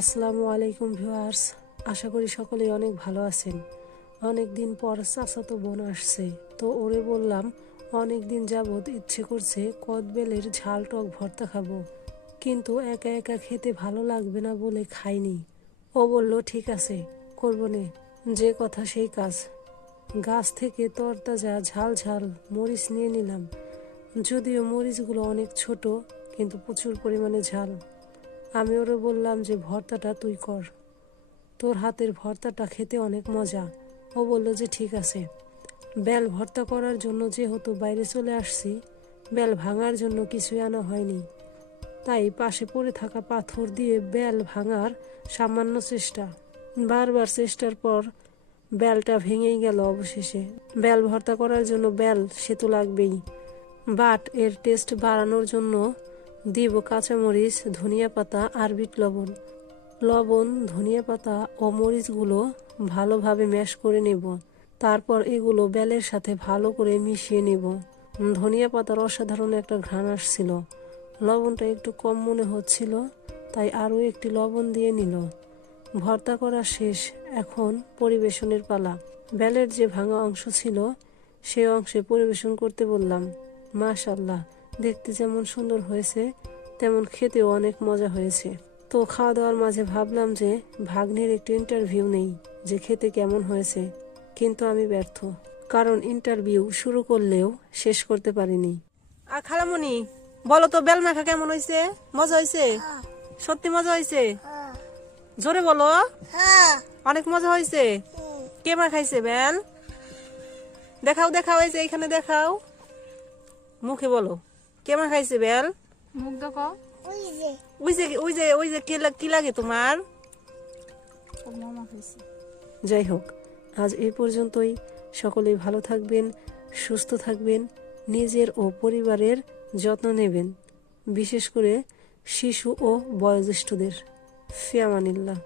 আসসালামু আলাইকুম ভিউয়ার্স, আশা করি সকলেই অনেক ভালো আছেন। অনেক দিন পর চাচাতো বোন আসছে, তো ওরে বললাম অনেক দিন যাবৎ ইচ্ছে করছে কদবেলের ঝাল টক ভর্তা খাবো, কিন্তু একা একা খেতে ভালো লাগবে না বলে খাইনি। ও বলল ঠিক আছে, করবো নে। যে কথা সেই কাজ। গাছ থেকে তরতাজা ঝাল ঝাল মরিচ নিয়ে নিলাম। যদিও মরিচগুলো অনেক ছোট, কিন্তু প্রচুর পরিমাণে ঝাল। আমি ওরে বললাম যে ভর্তাটা তুই কর, তোর হাতের ভর্তাটা খেতে অনেক মজা। ও বলল যে ঠিক আছে। বেল ভর্তা করার জন্য যেহেতু বাইরে চলে আসছি, বেল ভাঙার জন্য কিছুই আনা হয়নি, তাই পাশে পড়ে থাকা পাথর দিয়ে বেল ভাঙার সামান্য চেষ্টা। বারবার চেষ্টার পর বেলটা ভেঙেই গেল অবশেষে। বেল ভর্তা করার জন্য বেল সে তো লাগবেই, বাট এর টেস্ট বাড়ানোর জন্য দিব কাঁচামরিচ, ধনিয়া পাতা আর বিট লবণ। ধনিয়া পাতা ও মরিচগুলো ভালোভাবে ম্যাশ করে নেব। তারপর এগুলো বেলের সাথে ভালো করে মিশিয়ে নেব। ধনিয়া পাতার অসাধারণ একটা ঘ্রাণ আসছিল। লবণটা একটু কম মনে হচ্ছিল, তাই আরও একটি লবণ দিয়ে নিল। ভর্তা করা শেষ, এখন পরিবেশনের পালা। বেলের যে ভাঙা অংশ ছিল সে অংশে পরিবেশন করতে বললাম। মাশাআল্লাহ, দেখতে যেমন সুন্দর হয়েছে তেমন খেতেও অনেক মজা হয়েছে। তো খাওয়া দাওয়ার মাঝে ভাবলাম যে ভাগ্নির একটু ইন্টারভিউ নেই, যে খেতে কেমন হয়েছে, কিন্তু আমি ব্যর্থ, কারণ ইন্টারভিউ শুরু করলেও শেষ করতে পারিনি। আর খালামণি, বলো তো বেল মাখা কেমন হয়েছে? মজা হয়েছে? সত্যি মজা হয়েছে? জোরে বলো। অনেক মজা হয়েছে। কে মাখাইছে বেল? দেখাও দেখাও, এই যে এখানে দেখাও, মুখে বলো কে মাখাইছে বেল? মুখ দেখো। ওই যে কি লাগে তোমার? মামা খাইছে। যাই হোক, আজ এই পর্যন্তই। সকলেই ভালো থাকবেন, সুস্থ থাকবেন, নিজের ও পরিবারের যত্ন নেবেন, বিশেষ করে শিশু ও বয়োজ্যেষ্ঠদের। ফি আমানিল্লাহ।